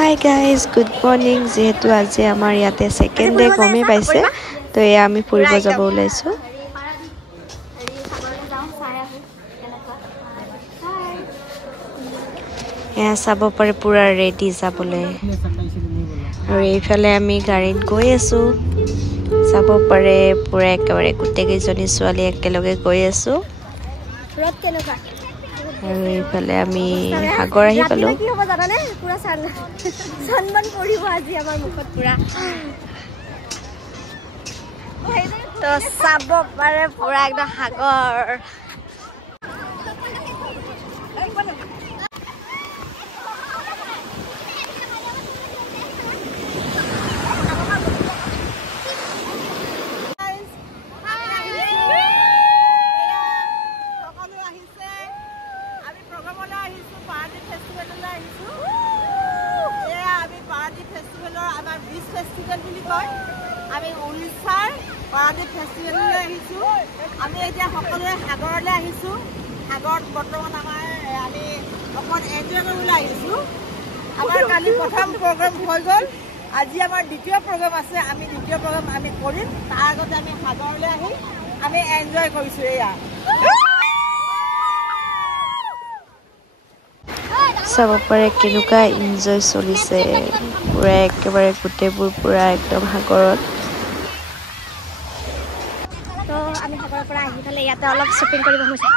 Hi guys, good morning. যেহেতু আজি আমাৰ ইয়াতে সেকেন্ড ডে কমে পাইছে তো এয়া আমি ফুৰিব যাব ওলাইছো এয়া চাব পাৰে পুৰা ৰেডি যাবলৈ আৰু এইফালে আমি গাড়ীত গৈ আছো চাব পাৰে পুৰা একেবাৰে গোটেইকেইজনী ছোৱালী একেলগে গৈ আছো ৰদ কেনেকুৱা আৰু এইফালে আমি সাগৰ আহি পালো কি হ'ব জানানে পুৰা সন্মান কৰিব আজি আমাৰ মুখত পুৰা তো চাব পাৰে পুৰা একদম সাগৰ আমি উৰিষ্যাৰ পাৰাদীপ ফেষ্টিভেললৈ আহিছোঁ আমি এতিয়া সকলোৱে সাগৰলৈ আহিছোঁ সাগৰত বৰ্তমান আমি অকণ এনজয় কৰিবলৈ আহিছোঁ আমাৰ কালি প্ৰথম প্ৰগ্ৰেম হৈ গ'ল আজি আমাৰ দ্বিতীয় প্ৰগ্ৰেম আছে আমি দ্বিতীয় প্ৰগ্ৰেম আমি কৰিম তাৰ আগতে আমি সাগৰলৈ আহি আমি এনজয় কৰিছোঁ এয়া চাব পাৰে কেনেকুৱা এনজয় চলিছে পুৰা একেবাৰে গোটেইবোৰ পুৰা একদম সাগৰত তো আমি সাগৰৰ পৰা আহি পেলাই ইয়াতে অলপ শ্বপিং কৰিব হৈছে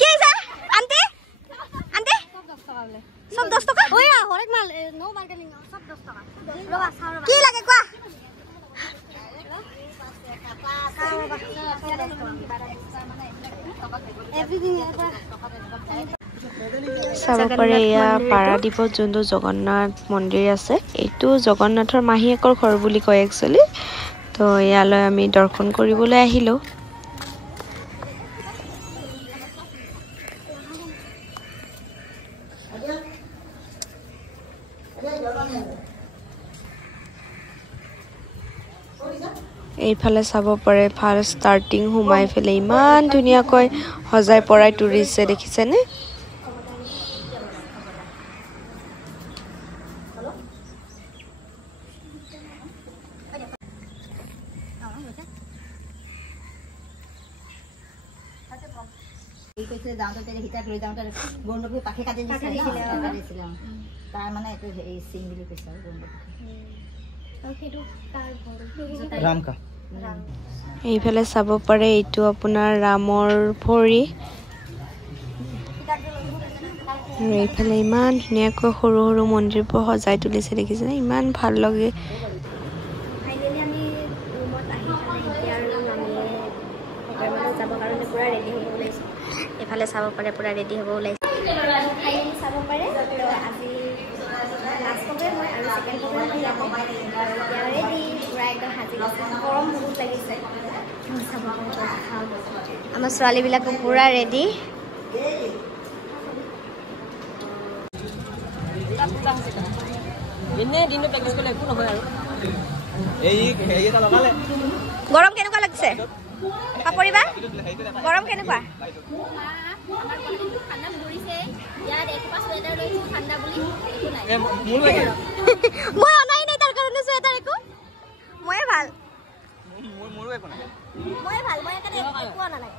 কি আছে আন্টি আন্টি সব 10 টকা ওয়া হরেক মাল নো বার্গেনিং সব 10 টাকা রবা সারা কি লাগে কোয়া এভরিথিং চাব পাৰে এয়া পাৰাদীপত যোনটো জগন্নাথ মন্দিৰ আছে এইটো জগন্নাথৰ মাহীয়েকৰ ঘৰ বুলি কয় একচুৱেলি তো ইয়ালৈ আমি দৰ্শন কৰিবলৈ আহিলো এইফালে চাব পাৰে ফাৰ্ষ্ট ষ্টাৰ্টিং হুমাই ফেলে ইমান ধুনীয়াকৈ সজাই পৰাই টুৰিষ্টে দেখিছেনে কৈছে যাওঁতে তেনে হিতাক লৈ যাওঁতে গণ্ডপুখুৰী পাখি কাটি দিছিলে তাৰ মানে এইটো এই চিং বুলি কৈছে আৰু গণ্ডপুখুৰী ৰামকা এইফালে চাব পাৰে এইটো আপোনাৰ ৰামৰ ভৰি আৰু এইফালে ইমান ধুনীয়াকৈ সৰু সৰু মন্দিৰবোৰ সজাই তুলিছে দেখিছেনে ইমান ভাল লাগে ফাইনালি আমি ৰুমত আহি এতিয়া আৰু আমি মানে যাব কাৰণে পুৰা ৰেডি হ'ব ওলাইছোঁ এফালে চাব পাৰে পুৰা ৰেডি হ'ব ওলাইছে ফাইনালি চাব পাৰে তো আজি লাষ্ট প্ৰগ্ৰেম হয় আৰু ছেকেণ্ড প্ৰগ্ৰেম হৈ যাব এতিয়া ৰেডি পুৰা একদম সাজি গৈছে গৰম বহুত লাগিছে চাব পাৰে আমাৰ ছোৱালীবিলাকো পুৰা ৰেডি গৰম কেনেকুৱা লাগিছে কাপৰিবা গৰম কেনেকুৱা মই অনাই নাই তাৰ কাৰণে চুৱেটাৰ একো ময়ে ভাল মই একো অনা নাই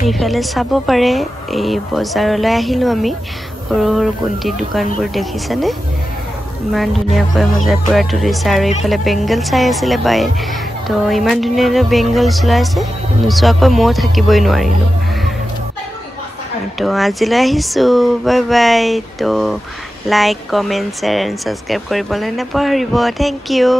এইফালে চাব পাৰে এই বজাৰলৈ আহিলোঁ আমি সৰু সৰু গুণ্টিৰ দোকানবোৰ দেখিছেনে ইমান ধুনীয়াকৈ সজাই পৰাই তুলিছে আৰু এইফালে বেংগল চাই আছিলে বায়ে তো ইমান ধুনীয়া বেংগল চলাইছে নোচোৱাকৈ ময়ো থাকিবই নোৱাৰিলোঁ তো আজিলৈ আহিছোঁ বাই বাই তো like comment share and subscribe কৰিবলৈ নাপাহৰিব থেংক ইউ